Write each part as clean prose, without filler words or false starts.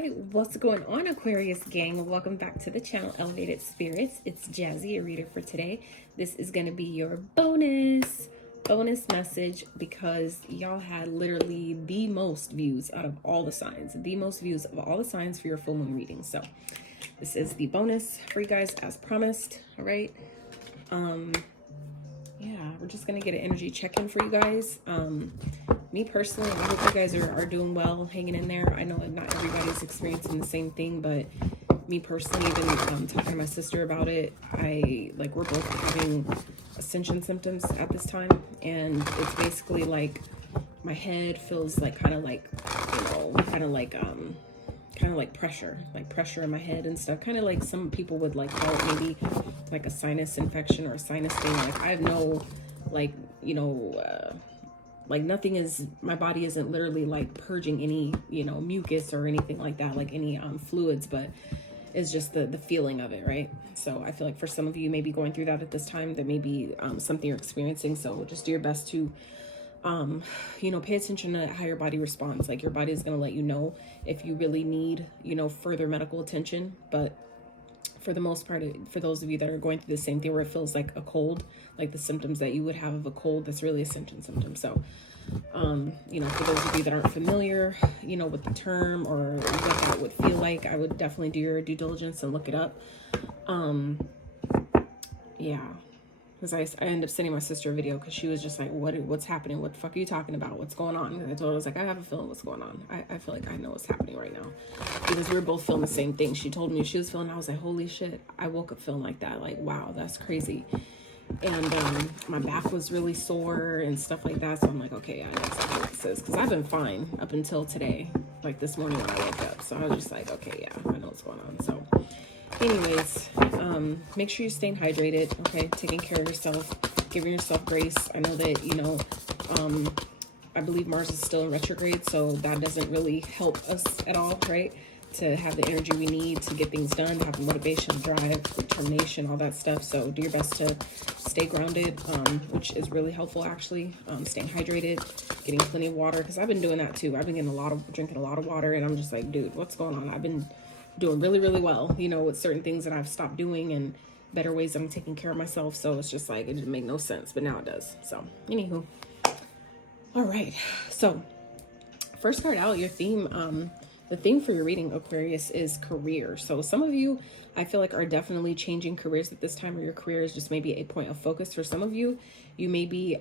right, what's going on, Aquarius gang? Welcome back to the channel, Elevated Spirits. It's Jazzy, your reader for today. This is going to be your bonus message because y'all had literally the most views out of all the signs, for your full moon reading. So this is the bonus for you guys as promised. All right. Yeah, we're just gonna get an energy check-in for you guys. Me personally, I hope you guys are doing well, hanging in there. I know not everybody's experiencing the same thing, but me personally, even talking to my sister about it, we're both having ascension symptoms at this time, and it's basically like my head feels like kind of like pressure in my head and stuff, kind of like some people would like call it maybe like a sinus infection or a sinus thing. Like I have no nothing is, my body isn't literally like purging any mucus or anything like that, like any fluids, but it's just the feeling of it, right? So I feel like for some of you may be going through that at this time. That may be something you're experiencing. So just do your best to pay attention to how your body responds. Like your body is going to let you know if you really need further medical attention. But for the most part, for those of you that are going through the same thing where it feels like a cold, like the symptoms that you would have of a cold, that's really ascension symptoms. So for those of you that aren't familiar with the term or what that would feel like, I would definitely do your due diligence and look it up. Because I ended up sending my sister a video because she was just like, what's happening? What the fuck are you talking about? What's going on? And I told her, I was like, I have a feeling what's going on. I feel like I know what's happening right now. Because we were both feeling the same thing. She told me she was feeling, I was like, holy shit. I woke up feeling like that. Like, wow, that's crazy. And my back was really sore and stuff like that. So I'm like, okay, I know exactly what this is. Because I've been fine up until today, like this morning when I woke up. So I was just like, okay, yeah, I know what's going on. So anyways, make sure you're staying hydrated, okay? Taking care of yourself, giving yourself grace. I know that, I believe Mars is still in retrograde, so that doesn't really help us at all, right? To have the energy we need to get things done, to have the motivation, drive, determination, all that stuff. So do your best to stay grounded, which is really helpful actually. Staying hydrated, getting plenty of water, because I've been doing that too. I've been drinking a lot of water, and I'm just like, dude, what's going on? I've been doing really, really well, with certain things that I've stopped doing and better ways I'm taking care of myself. So it's just like, it didn't make no sense, but now it does. So anywho, all right. So first card out, your theme, the theme for your reading, Aquarius, is career. So some of you, I feel like, are definitely changing careers at this time, or your career is just maybe a point of focus. For some of you, you may be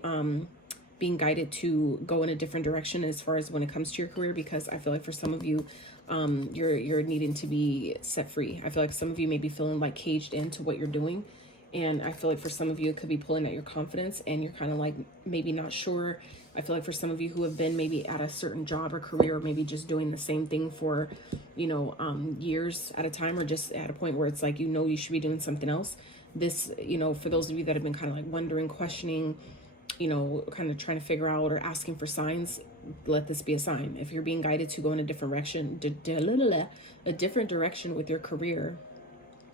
being guided to go in a different direction as far as when it comes to your career, because I feel like for some of you, you're needing to be set free. I feel like some of you may be feeling like caged into what you're doing. And I feel like for some of you, it could be pulling at your confidence and you're kind of like maybe not sure. I feel like for some of you who have been maybe at a certain job or career, or maybe just doing the same thing for, years at a time, or just at a point where it's like, you should be doing something else. This, for those of you that have been kind of like wondering, questioning, kind of trying to figure out or asking for signs, let this be a sign. If you're being guided to go in a different direction with your career,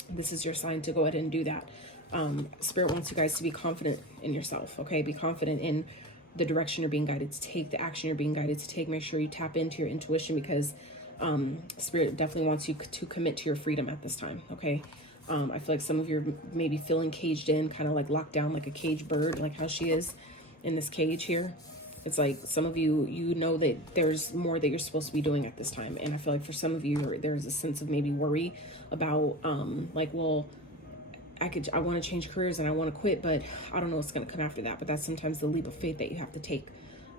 this is your sign to go ahead and do that. Spirit wants you guys to be confident in yourself, okay? Be confident in the direction you're being guided to take, the action you're being guided to take. Make sure you tap into your intuition, because Spirit definitely wants you to commit to your freedom at this time, okay? I feel like some of you are maybe feeling caged in, kind of like locked down like a caged bird, like how she is in this cage here. It's like some of you, know that there's more that you're supposed to be doing at this time. And I feel like for some of you, there's a sense of maybe worry about well, I want to change careers and I want to quit, but I don't know what's going to come after that. But that's sometimes the leap of faith that you have to take,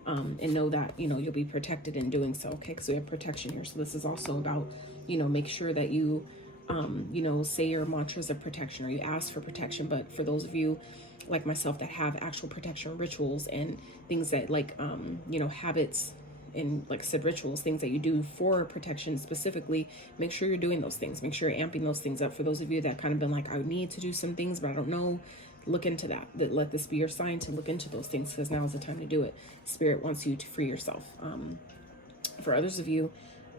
and know that, you'll be protected in doing so. Okay. Because we have protection here. So this is also about, make sure that you, say your mantras of protection, or you ask for protection. But for those of you like myself that have actual protection rituals and things that habits and, like I said, rituals, things that you do for protection specifically, make sure you're doing those things. Make sure you're amping those things up. For those of you that kind of been like, I need to do some things, but I don't know, look into that. Let this be your sign to look into those things, because now is the time to do it. Spirit wants you to free yourself. For others of you,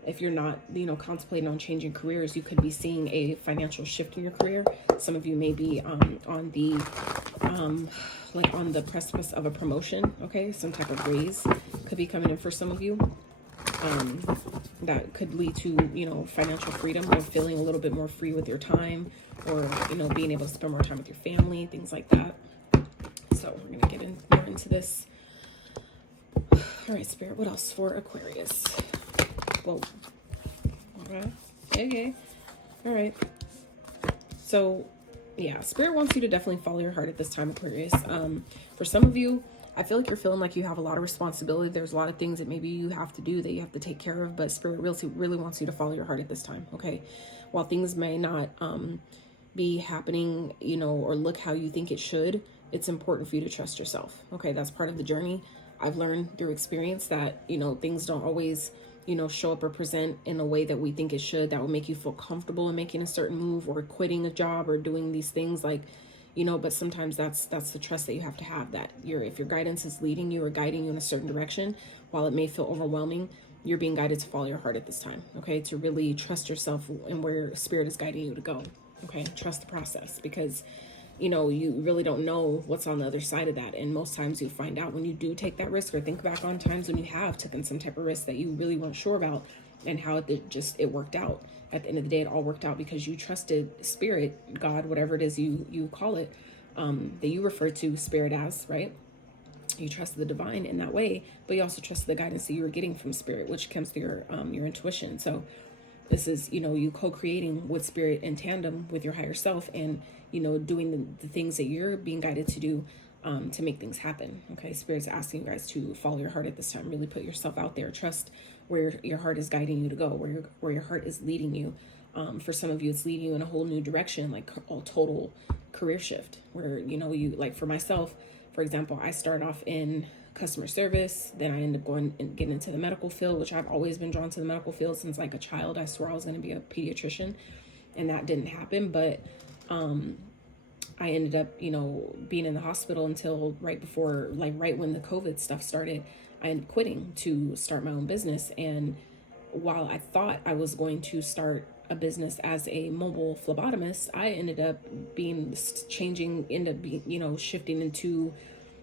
if you're not, contemplating on changing careers, you could be seeing a financial shift in your career. Some of you may be on the precipice of a promotion, okay? Some type of raise could be coming in for some of you. that could lead to, you know, financial freedom, or feeling a little bit more free with your time, or, you know, being able to spend more time with your family, things like that. So we're going to get more into this. All right, Spirit, what else for Aquarius? Whoa. Okay. All right. So, yeah, Spirit wants you to definitely follow your heart at this time, Aquarius. For some of you, I feel like you're feeling like you have a lot of responsibility. There's a lot of things that maybe you have to do, that you have to take care of, but Spirit really wants you to follow your heart at this time, okay? While things may not be happening, you know, or look how you think it should, it's important for you to trust yourself, okay? That's part of the journey. I've learned through experience that, you know, things don't always, you know, show up or present in a way that we think it should, that will make you feel comfortable in making a certain move, or quitting a job, or doing these things, like, you know, but sometimes that's the trust that you have to have, that if your guidance is leading you or guiding you in a certain direction, while it may feel overwhelming, you're being guided to follow your heart at this time, okay? To really trust yourself and where Spirit is guiding you to go, okay? Trust the process, because, you know, you really don't know what's on the other side of that. And most times you find out when you do take that risk, or think back on times when you have taken some type of risk that you really weren't sure about, and how it worked out. At the end of the day, it all worked out because you trusted Spirit, God, whatever it is you call it, that you refer to Spirit as, right? You trusted the divine in that way, but you also trusted the guidance that you were getting from Spirit, which comes through your intuition. So this is, you know, you co-creating with Spirit in tandem with your higher self, and, you know, doing the things that you're being guided to do to make things happen. Okay, Spirit's asking you guys to follow your heart at this time. Really put yourself out there. Trust where your heart is guiding you to go, where your heart is leading you. For some of you, it's leading you in a whole new direction, like a total career shift, where, you know, you, like for myself, for example, I started off in customer service, then I ended up going and getting into the medical field, which I've always been drawn to the medical field since like a child. I swore I was going to be a pediatrician, and that didn't happen. But I ended up, you know, being in the hospital until right when the COVID stuff started. I ended up quitting to start my own business. And while I thought I was going to start a business as a mobile phlebotomist, I ended up shifting into,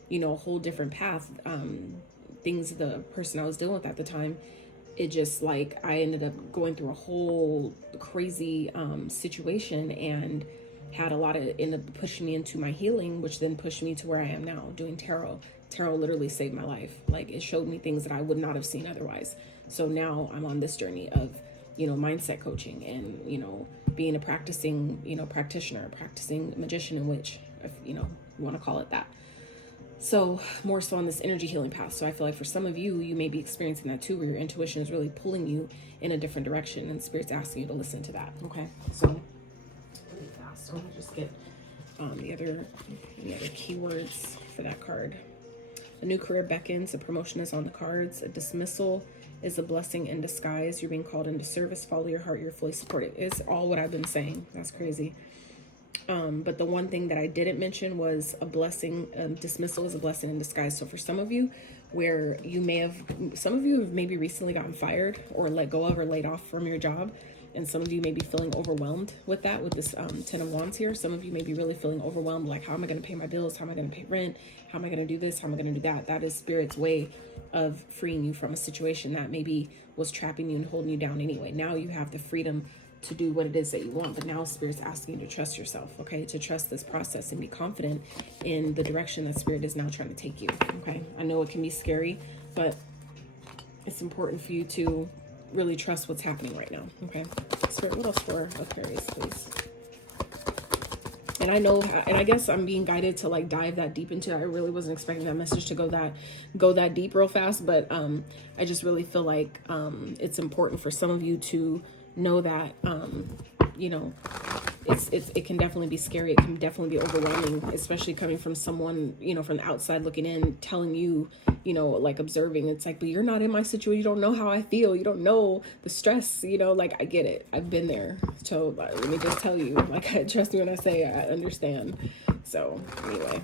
you know, a whole different path. The person I was dealing with at the time, it just, like, I ended up going through a whole crazy situation, and had a lot of, ended up pushing me into my healing, which then pushed me to where I am now, doing tarot. Tarot literally saved my life. Like, it showed me things that I would not have seen otherwise. So now I'm on this journey of, you know, mindset coaching, and, you know, being a practicing, you know, practitioner, practicing magician and witch, if, you know, you want to call it that. So more so on this energy healing path. So I feel like for some of you, you may be experiencing that too, where your intuition is really pulling you in a different direction, and Spirit's asking you to listen to that. Okay, so really fast. I'm gonna just get any other keywords for that card. A new career beckons. A promotion is on the cards. A dismissal is a blessing in disguise. You're being called into service. Follow your heart. You're fully supported. It's all what I've been saying. That's crazy. But the one thing that I didn't mention was a blessing. Dismissal is a blessing in disguise. So for some of you, where some of you have maybe recently gotten fired or let go of or laid off from your job. And some of you may be feeling overwhelmed with that, with this 10 of Wands here. Some of you may be really feeling overwhelmed, like, how am I going to pay my bills? How am I going to pay rent? How am I going to do this? How am I going to do that? That is Spirit's way of freeing you from a situation that maybe was trapping you and holding you down anyway. Now you have the freedom to do what it is that you want, but now Spirit's asking you to trust yourself, okay? To trust this process and be confident in the direction that Spirit is now trying to take you, okay? I know it can be scary, but it's important for you to really trust what's happening right now, okay? Spirit, what else for Aquarius, please? And I know, and I guess I'm being guided to like dive that deep into it. I really wasn't expecting that message to go that deep real fast, but I just really feel like it's important for some of you to know that you know, it can definitely be scary. It can definitely be overwhelming, especially coming from someone, you know, from the outside looking in, telling you, you know, like observing. It's like, but you're not in my situation. You don't know how I feel. You don't know the stress, you know, like I get it. I've been there. So let me just tell you, like, trust me when I say I understand. So anyway,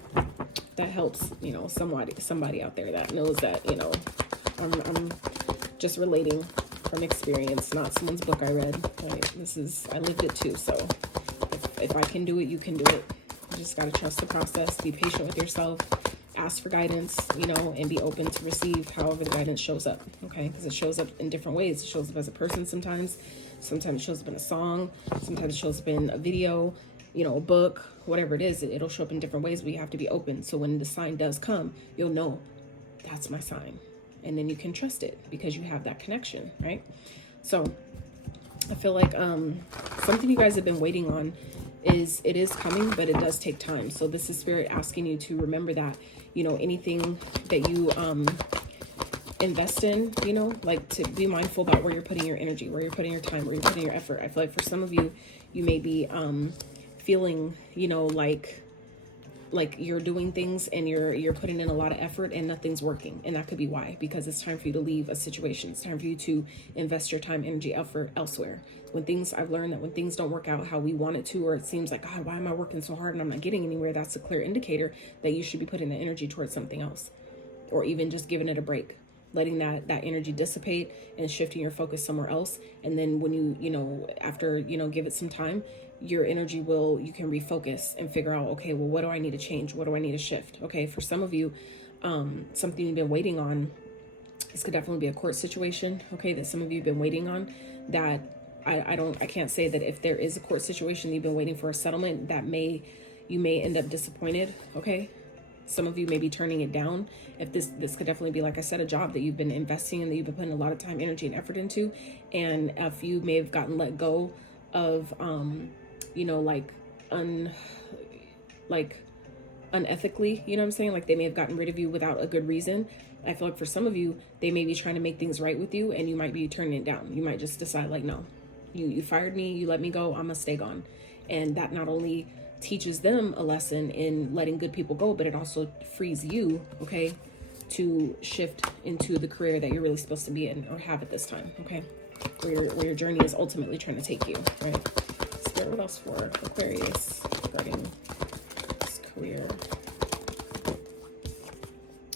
that helps, you know, somebody out there that knows that, you know, I'm just relating from experience, not someone's book I read. Right? I lived it too. So if I can do it, you can do it. You just got to trust the process, be patient with yourself, ask for guidance, you know, and be open to receive however the guidance shows up, okay? Because it shows up in different ways. It shows up as a person sometimes it shows up in a song, sometimes it shows up in a video, you know, a book, whatever it is. It'll show up in different ways, but you have to be open. So when the sign does come, you'll know that's my sign, and then you can trust it because you have that connection, right? So I feel like something you guys have been waiting on is coming, but it does take time. So this is Spirit asking you to remember that, you know, anything that you invest in, you know, like to be mindful about where you're putting your energy, where you're putting your time, where you're putting your effort. I feel like for some of you, you may be feeling, you know, like you're doing things and you're putting in a lot of effort and nothing's working. And that could be why, because it's time for you to leave a situation. It's time for you to invest your time, energy, effort elsewhere. I've learned that when things don't work out how we want it to, or it seems like, God, why am I working so hard and I'm not getting anywhere? That's a clear indicator that you should be putting the energy towards something else, or even just giving it a break, letting that energy dissipate and shifting your focus somewhere else. And then when you know, after, you know, give it some time, your energy you can refocus and figure out, okay, well, what do I need to change? What do I need to shift? Okay. For some of you, something you've been waiting on, this could definitely be a court situation. Okay. That some of you have been waiting on, that I can't say that if there is a court situation, you've been waiting for a settlement, that you may end up disappointed. Okay. Some of you may be turning it down. If this could definitely be, like I said, a job that you've been investing in, that you've been putting a lot of time, energy, and effort into. And if you may have gotten let go of, you know, unethically, you know what I'm saying? Like they may have gotten rid of you without a good reason. I feel like for some of you, they may be trying to make things right with you, and you might be turning it down. You might just decide like, no, you fired me, you let me go, I'm gonna stay gone. And that not only teaches them a lesson in letting good people go, but it also frees you, okay, to shift into the career that you're really supposed to be in or have at this time, okay? Where your journey is ultimately trying to take you, right? Spirit, what else for Aquarius regarding this career?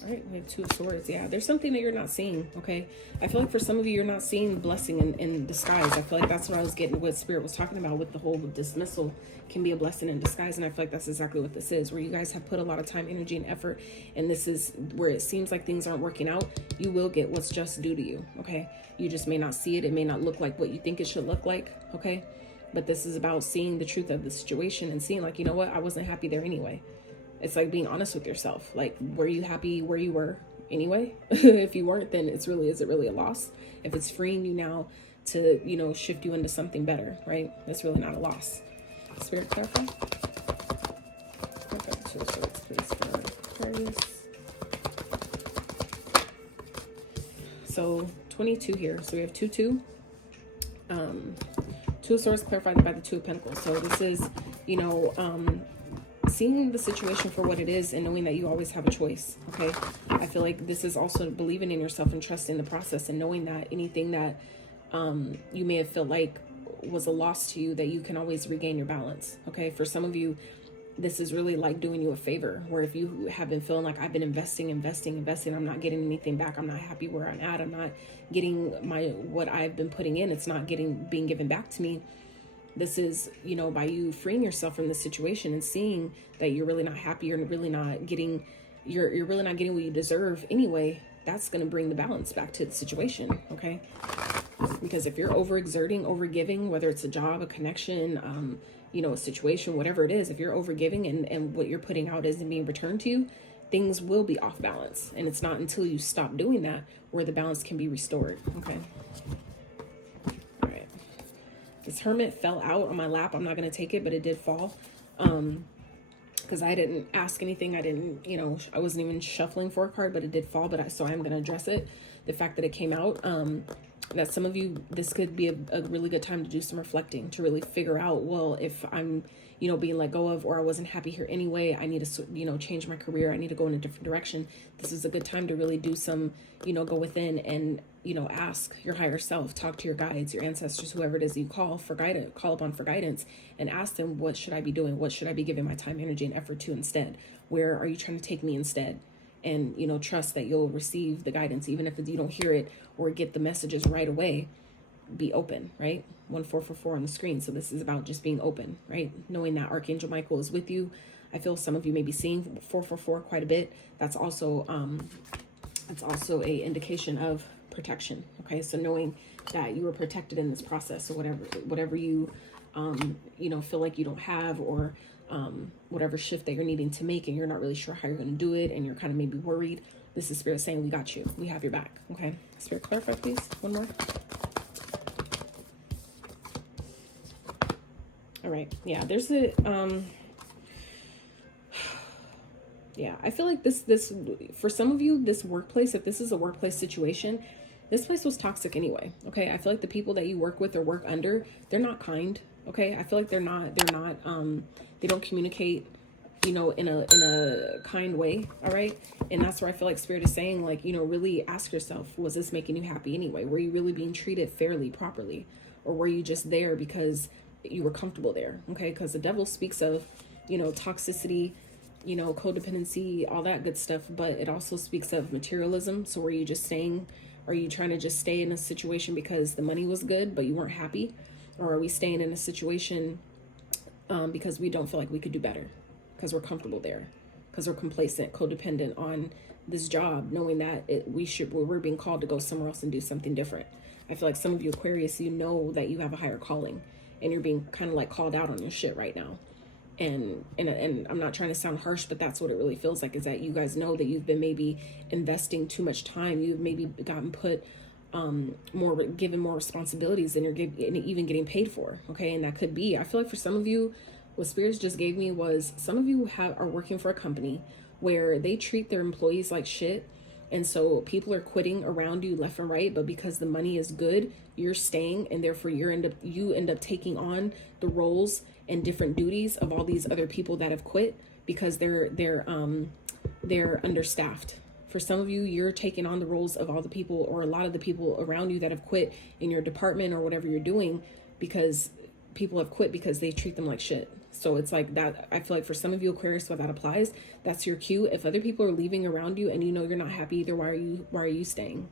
All right, we have Two of Swords. Yeah, there's something that you're not seeing, okay? I feel like for some of you, you're not seeing blessing in disguise. I feel like that's what I was getting, what Spirit was talking about with the whole dismissal can be a blessing in disguise. And I feel like that's exactly what this is, where you guys have put a lot of time, energy, and effort. And this is where it seems like things aren't working out. You will get what's just due to you, okay? You just may not see it. It may not look like what you think it should look like, okay? But this is about seeing the truth of the situation and seeing like, you know what? I wasn't happy there anyway. It's like being honest with yourself. Like, were you happy where you were anyway? If you weren't, then is it really a loss? If it's freeing you now to, you know, shift you into something better, right? It's really not a loss. Spirit, clarify. Okay, Two of Swords, please, for Aquarius. So 22 here. So we have 2-2. Two of Swords clarified by the Two of Pentacles. So this is, you know, seeing the situation for what it is and knowing that you always have a choice, okay? I feel like this is also believing in yourself and trusting the process and knowing that anything that you may have felt like was a loss to you, that you can always regain your balance, okay? For some of you, this is really like doing you a favor, where if you have been feeling like I've been investing, I'm not getting anything back, I'm not happy where I'm at, I'm not getting what I've been putting in, it's not being given back to me. This is, you know, by you freeing yourself from this situation and seeing that you're really not happy, you're really not getting, you're really not getting what you deserve anyway, that's going to bring the balance back to the situation, okay? Because if you're overexerting, overgiving, whether it's a job, a connection, you know, a situation, whatever it is, if you're overgiving and what you're putting out isn't being returned to you, things will be off balance. And it's not until you stop doing that where the balance can be restored, okay? All right. This Hermit fell out on my lap. I'm not going to take it, but it did fall. Because I didn't ask anything. I didn't, you know, I wasn't even shuffling for a card, but it did fall. So I'm going to address it. The fact that it came out, that some of you, this could be a really good time to do some reflecting, to really figure out, well, if I'm, you know, being let go of, or I wasn't happy here anyway, I need to, you know, change my career, I need to go in a different direction. This is a good time to really do some, you know, go within and, you know, ask your higher self, talk to your guides, your ancestors, whoever it is you call upon for guidance, and ask them, what should I be doing? What should I be giving my time, energy, and effort to instead? Where are you trying to take me instead? And, you know, trust that you'll receive the guidance, even if you don't hear it or get the messages right away. Be open, right? 1444 on the screen. So this is about just being open, right? Knowing that Archangel Michael is with you. I feel some of you may be seeing 444 quite a bit. That's also a indication of protection. Okay, so knowing that you were protected in this process, or whatever you you know, feel like you don't have, or whatever shift that you're needing to make and you're not really sure how you're going to do it, and you're kind of maybe worried, this is Spirit saying we got you, we have your back. Okay, Spirit, clarify please, one more. All right, yeah, there's a yeah, I feel like this for some of you, this workplace, if this is a workplace situation, this place was toxic anyway. Okay, I feel like the people that you work with or work under, they're not kind. Okay, I feel like they're not they don't communicate, you know, in a kind way. All right, and that's where I feel like Spirit is saying, like, you know, really ask yourself, was this making you happy anyway? Were you really being treated fairly, properly, or were you just there because you were comfortable there? Okay, because the devil speaks of, you know, toxicity, you know, codependency, all that good stuff, but it also speaks of materialism. So were you just staying, are you trying to just stay in a situation because the money was good but you weren't happy? Or are we staying in a situation because we don't feel like we could do better, because we're comfortable there, because we're complacent, codependent on this job, knowing that we're being called to go somewhere else and do something different? I feel like some of you Aquarius, you know that you have a higher calling and you're being kind of like called out on your shit right now. And I'm not trying to sound harsh, but that's what it really feels like, is that you guys know that you've been maybe investing too much time. You've maybe gotten put given more responsibilities than you're even getting paid for. Okay, and that could be, I feel like for some of you, what Spirits just gave me was some of you are working for a company where they treat their employees like shit. And so people are quitting around you left and right, but because the money is good, you're staying, and therefore you end up taking on the roles and different duties of all these other people that have quit because they're understaffed. For some of you, you're taking on the roles of all the people, or a lot of the people around you that have quit in your department or whatever you're doing, because people have quit because they treat them like shit. So it's like that. I feel like for some of you Aquarius, what that applies, that's your cue. If other people are leaving around you and you know you're not happy either, why are you staying?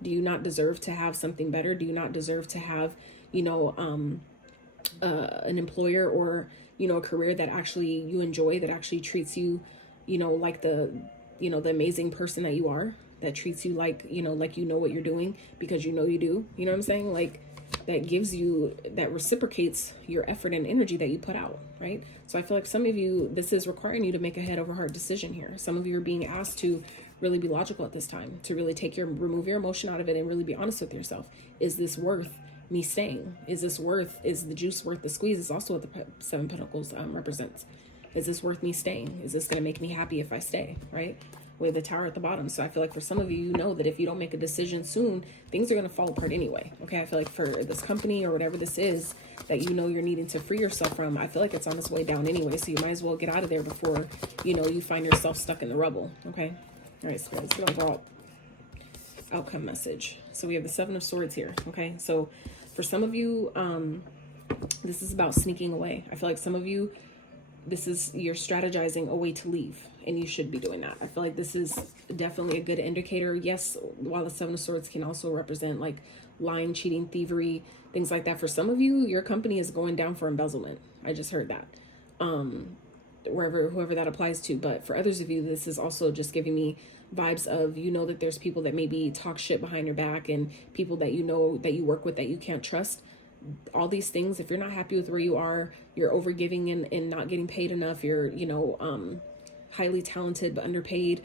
Do you not deserve to have something better? Do you not deserve to have, you know, an employer, or, you know, a career that actually you enjoy, that actually treats you, you know, like the amazing person that you are, that treats you like, you know what you're doing because you know you do, you know what I'm saying? Like, that reciprocates your effort and energy that you put out, right? So I feel like some of you, this is requiring you to make a head over heart decision here. Some of you are being asked to really be logical at this time, to really remove your emotion out of it and really be honest with yourself. Is this worth me staying? Is the juice worth the squeeze? Is also what the Seven of Pentacles represents. Is this worth me staying? Is this going to make me happy if I stay, right? With the Tower at the bottom. So I feel like for some of you, you know that if you don't make a decision soon, things are going to fall apart anyway. Okay, I feel like for this company or whatever this is that you know you're needing to free yourself from, I feel like it's on its way down anyway. So you might as well get out of there before, you know, you find yourself stuck in the rubble. Okay, all right, so let's get our outcome message. So we have the Seven of Swords here. Okay, so for some of you, this is about sneaking away. I feel like some of you, you're strategizing a way to leave, and you should be doing that. I feel like this is definitely a good indicator. Yes, while the Seven of Swords can also represent like lying, cheating, thievery, things like that. For some of you, your company is going down for embezzlement. I just heard that. Whoever that applies to. But for others of you, this is also just giving me vibes of, you know, that there's people that maybe talk shit behind your back, and people that you know that you work with that you can't trust. All these things, if you're not happy with where you are, you're overgiving and not getting paid enough, you're, you know, highly talented but underpaid,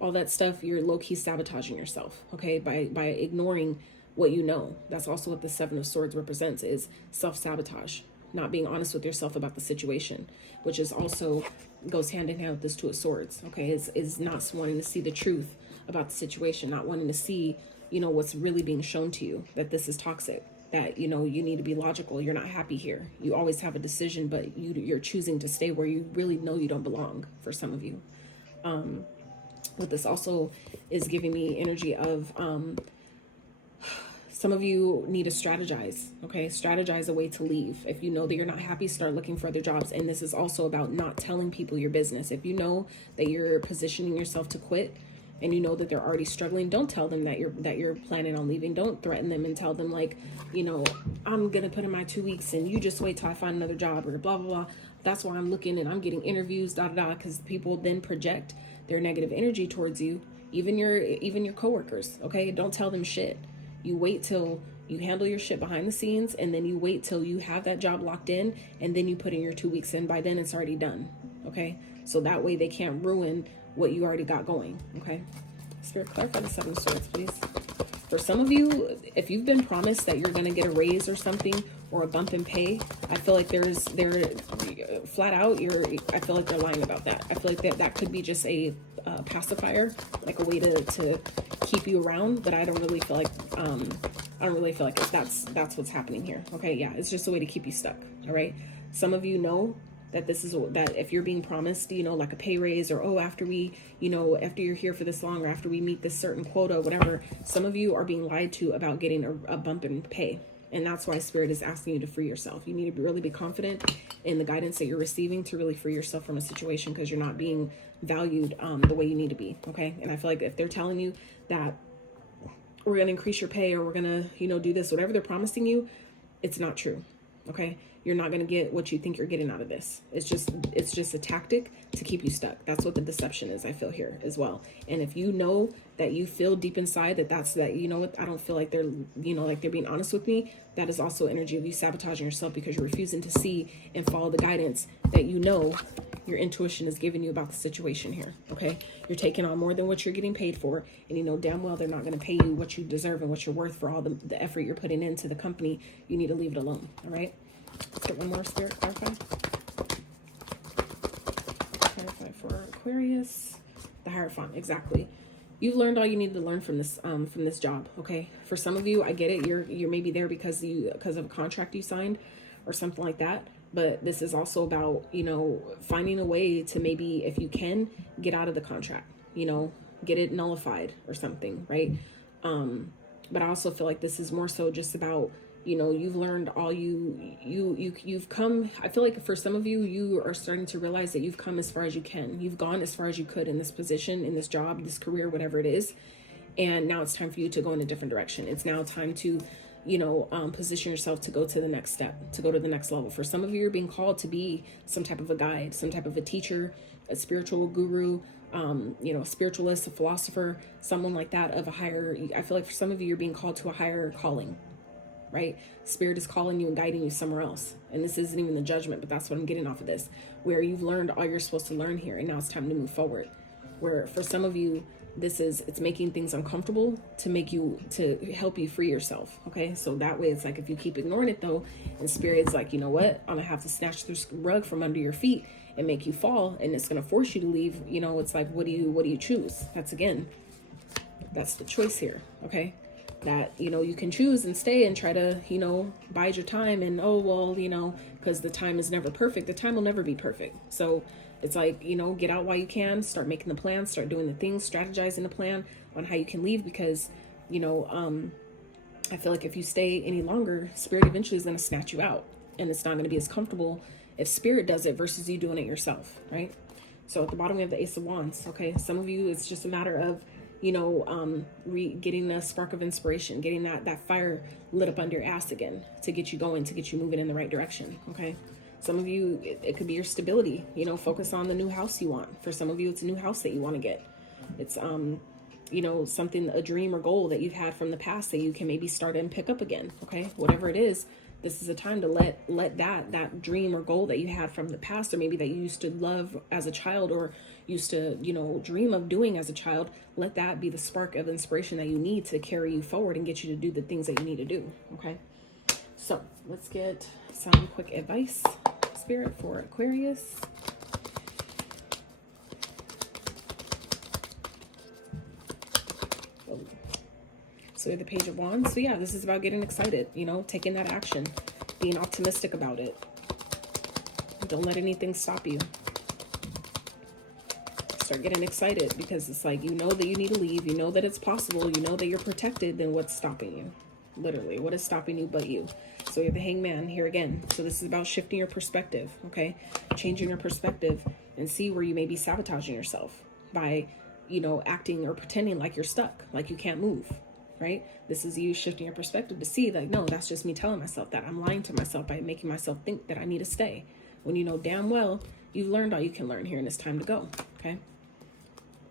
all that stuff, you're low-key sabotaging yourself, okay, by ignoring what you know. That's also what the Seven of Swords represents, is self-sabotage, not being honest with yourself about the situation, which is also goes hand in hand with this Two of Swords, okay, is not wanting to see the truth about the situation, not wanting to see, you know, what's really being shown to you, that this is toxic, that, you know, you need to be logical. You're not happy here. You always have a decision, but you're choosing to stay where you really know you don't belong, for some of you. What this also is giving me energy of, some of you need to strategize, okay? Strategize a way to leave. If you know that you're not happy, start looking for other jobs. And this is also about not telling people your business. If you know that you're positioning yourself to quit, and you know that they're already struggling, don't tell them that you're planning on leaving. Don't threaten them and tell them like, you know, I'm gonna put in my 2 weeks and you just wait till I find another job, or blah blah blah. That's why I'm looking and I'm getting interviews, da da da, because people then project their negative energy towards you, even your coworkers. Okay, don't tell them shit. You wait till you handle your shit behind the scenes, and then you wait till you have that job locked in, and then you put in your 2 weeks in. By then it's already done. Okay, so that way they can't ruin what you already got going. Okay, Spirit, clarify the Seven of Swords, please. For some of you, if you've been promised that you're going to get a raise or something, or a bump in pay, I feel like they're flat out, I feel like they're lying about that. I feel like that could be just a pacifier, like a way to keep you around, but I don't really feel like that's what's happening here. Okay, yeah, it's just a way to keep you stuck. All right, some of you know that that if you're being promised, you know, like a pay raise, or oh, after you're here for this long, or after we meet this certain quota, whatever, some of you are being lied to about getting a bump in pay. And that's why Spirit is asking you to free yourself. You need to really be confident in the guidance that you're receiving to really free yourself from a situation, because you're not being valued the way you need to be. Okay, and I feel like if they're telling you that we're going to increase your pay, or we're going to, you know, do this, whatever they're promising you, it's not true. Okay, you're not going to get what you think you're getting out of this. It's just a tactic to keep you stuck. That's what the deception is, I feel, here as well. And if you know that you feel deep inside that you know what, I don't feel like they're, you know, like they're being honest with me, that is also energy of you sabotaging yourself, because you're refusing to see and follow the guidance that you know your intuition is giving you about the situation here. Okay, you're taking on more than what you're getting paid for, and you know damn well they're not going to pay you what you deserve and what you're worth for all the effort you're putting into the company. You need to leave it alone. All right, let's get one more, Spirit, clarify for Aquarius. The Hierophant, exactly. You've learned all you need to learn from this job. Okay, for some of you, I get it, you're maybe there because of a contract you signed or something like that. But this is also about, you know, finding a way to, maybe if you can, get out of the contract, you know, get it nullified or something, right? But I also feel like this is more so just about, you know, you've learned all you've come. I feel like for some of you, you are starting to realize that you've come as far as you can. You've gone as far as you could in this position, in this job, this career, whatever it is. And now it's time for you to go in a different direction. It's now time to, you know, position yourself to go to the next step, to go to the next level. For some of you, you're being called to be some type of a guide, some type of a teacher, a spiritual guru, you know, a spiritualist, a philosopher, someone like that of a higher. I feel like for some of you, you're being called to a higher calling, right? Spirit is calling you and guiding you somewhere else. And this isn't even the judgment, but that's what I'm getting off of this, where you've learned all you're supposed to learn here, and now it's time to move forward. Where for some of you, it's making things uncomfortable to help you free yourself. Okay, so that way it's like, if you keep ignoring it though, and Spirit's like, you know what, I'm gonna have to snatch this rug from under your feet and make you fall, and it's gonna force you to leave. You know, it's like, what do you choose? That's the choice here. Okay, that, you know, you can choose and stay and try to, you know, bide your time, and oh well, you know, because the time is never perfect. The time will never be perfect. So it's like, you know, get out while you can, start making the plans, start doing the things, strategizing the plan on how you can leave, because, you know, I feel like if you stay any longer, Spirit eventually is going to snatch you out, and it's not going to be as comfortable if Spirit does it versus you doing it yourself, right? So at the bottom we have the Ace of Wands. Okay, some of you, it's just a matter of, you know, getting the spark of inspiration, getting that fire lit up under your ass again, to get you going, to get you moving in the right direction. Okay, some of you, it could be your stability, you know, focus on the new house you want. For some of you, it's a new house that you want to get. It's you know, something, a dream or goal that you've had from the past that you can maybe start and pick up again. Okay, whatever it is, this is a time to let that dream or goal that you had from the past, or maybe that you used to love as a child, or used to, you know, dream of doing as a child, let that be the spark of inspiration that you need to carry you forward and get you to do the things that you need to do. Okay, so let's get some quick advice, Spirit, for Aquarius. So we have the Page of Wands. So yeah, this is about getting excited, you know, taking that action, being optimistic about it. Don't let anything stop you. Start getting excited, because it's like, you know that you need to leave, you know that it's possible, you know that you're protected, then what's stopping you? Literally, what is stopping you but you? So you have the Hangman here again. So this is about shifting your perspective, okay? Changing your perspective, and see where you may be sabotaging yourself by you know, acting or pretending like you're stuck, like you can't move, right? This is you shifting your perspective to see like, no, that's just me telling myself that. I'm lying to myself by making myself think that I need to stay. When you know damn well you've learned all you can learn here and it's time to go, okay?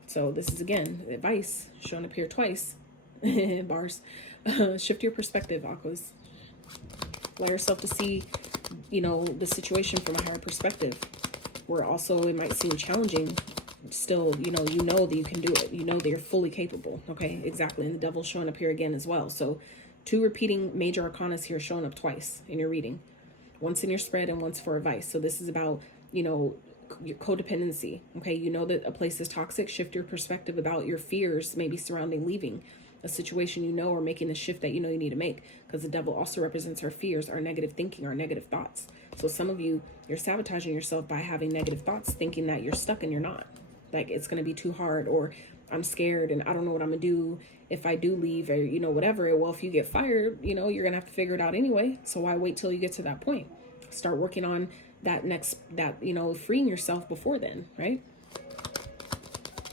So this is, again, advice showing up here twice. Bars. Shift your perspective, Aquas. Allow yourself to see, you know, the situation from a higher perspective, where also it might seem challenging. Still, you know that you can do it. You know that you're fully capable. Okay, exactly. And the devil's showing up here again as well. So 2 repeating major arcanas here showing up twice in your reading. Once in your spread and once for advice. So this is about, you know, your codependency. Okay, you know that a place is toxic. Shift your perspective about your fears maybe surrounding leaving a situation, you know, or making the shift that you know you need to make, because the devil also represents our fears, our negative thinking, our negative thoughts. So some of you, you're sabotaging yourself by having negative thoughts, thinking that you're stuck and you're not. Like it's going to be too hard, or I'm scared and I don't know what I'm gonna do if I do leave, or, you know, whatever. Well, if you get fired, you know, you're gonna have to figure it out anyway. So why wait till you get to that point? Start working on that you know, freeing yourself before then, right?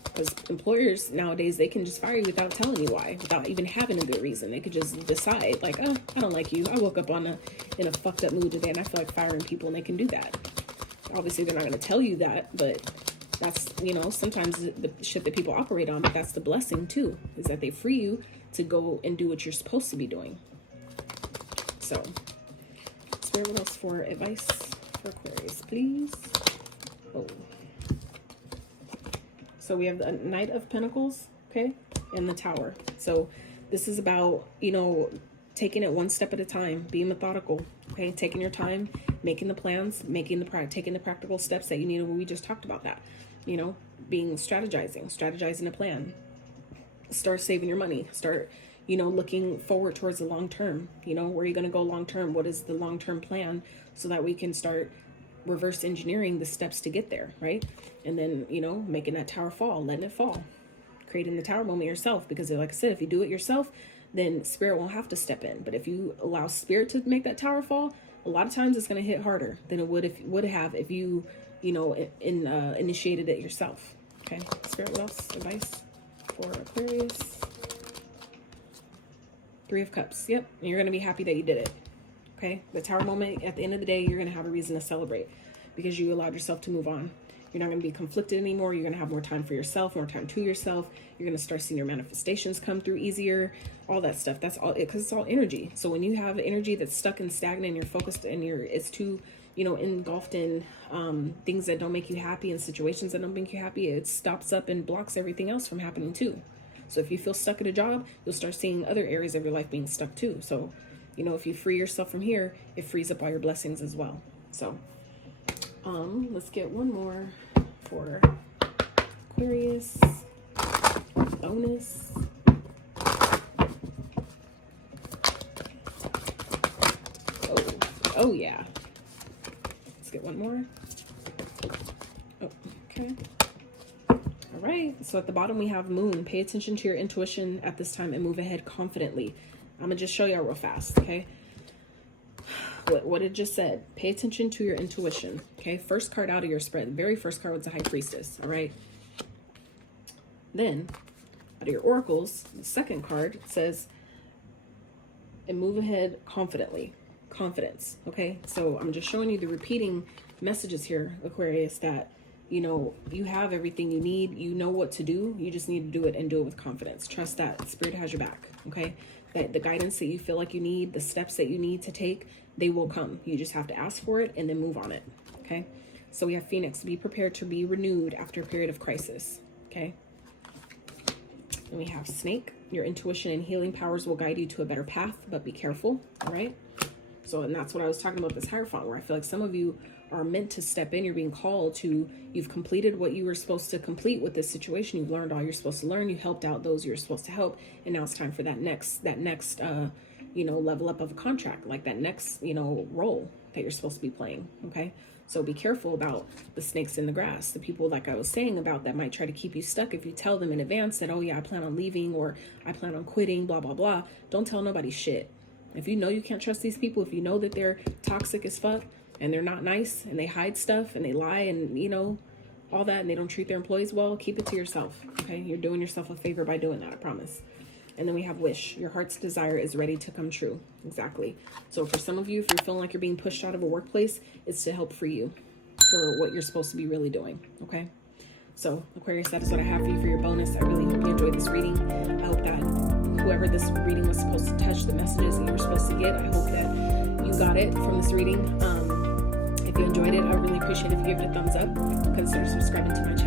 Because employers nowadays, they can just fire you without telling you why, without even having a good reason. They could just decide like, oh, I don't like you. I woke up in a fucked up mood today and I feel like firing people, and they can do that. Obviously, they're not going to tell you that, but that's, you know, sometimes the shit that people operate on, but that's the blessing too, is that they free you to go and do what you're supposed to be doing. So, Spirit, what else for advice for Aquarius, please? Oh. So we have the Knight of Pentacles, okay, and the Tower. So this is about, you know, taking it one step at a time, being methodical, okay, taking your time, making the plans, taking the practical steps that you need. We just talked about that, you know, strategizing a plan. Start saving your money. Start, you know, looking forward towards the long term. You know, where are you going to go long term? What is the long term plan, so that we can start reverse engineering the steps to get there, right? And then, you know, making that tower fall, letting it fall, creating the tower moment yourself. Because like I said, if you do it yourself, then Spirit won't have to step in. But if you allow Spirit to make that tower fall, a lot of times it's going to hit harder than it would if you know, initiated it yourself. Okay, Spirit, what else? Advice for Aquarius. 3 of Cups. Yep, and you're going to be happy that you did it. Okay, the tower moment, at the end of the day, you're going to have a reason to celebrate because you allowed yourself to move on. You're not going to be conflicted anymore. You're going to have more time for yourself, more time to yourself. You're going to start seeing your manifestations come through easier, all that stuff. That's all, because it's all energy. So when you have energy that's stuck and stagnant and you're focused and it's too, you know, engulfed in things that don't make you happy and situations that don't make you happy, it stops up and blocks everything else from happening too. So if you feel stuck at a job, you'll start seeing other areas of your life being stuck too. So, you know, if you free yourself from here, it frees up all your blessings as well. So let's get one more for Aquarius bonus. Oh yeah. Let's get one more. Oh, okay. All right. So at the bottom we have Moon. Pay attention to your intuition at this time and move ahead confidently. I'm gonna just show y'all real fast, okay? What it just said. Pay attention to your intuition, okay? First card out of your spread. The very first card was the High Priestess, all right? Then, out of your oracles, the second card says, and move ahead confidently. Confidence, okay? So I'm just showing you the repeating messages here, Aquarius, that, you know, you have everything you need. You know what to do. You just need to do it and do it with confidence. Trust that Spirit has your back, okay? That the guidance that you feel like you need, the steps that you need to take, they will come. You just have to ask for it and then move on it, okay? So we have Phoenix. Be prepared to be renewed after a period of crisis, okay? And we have Snake. Your intuition and healing powers will guide you to a better path, but be careful, all right? So, and that's what I was talking about, this Hierophant, where I feel like some of you are meant to step in. You're being called to, you've completed what you were supposed to complete with this situation. You've learned all you're supposed to learn. You helped out those you're supposed to help. And now it's time for that next, you know, level up of a contract, like that next, you know, role that you're supposed to be playing. Okay. So be careful about the snakes in the grass, the people, like I was saying about, that might try to keep you stuck. If you tell them in advance that, oh yeah, I plan on leaving, or I plan on quitting, blah, blah, blah. Don't tell nobody shit. If you know you can't trust these people, if you know that they're toxic as fuck and they're not nice and they hide stuff and they lie and, you know, all that and they don't treat their employees well, keep it to yourself, okay? You're doing yourself a favor by doing that, I promise. And then we have wish. Your heart's desire is ready to come true. Exactly. So for some of you, if you're feeling like you're being pushed out of a workplace, it's to help free you for what you're supposed to be really doing, okay? So Aquarius, that is what I have for you for your bonus. I really hope you enjoyed this reading. I hope that whoever this reading was supposed to touch, the messages that you were supposed to get, I hope that you got it from this reading. If you enjoyed it, I would really appreciate if you give it a thumbs up. Consider subscribing to my channel.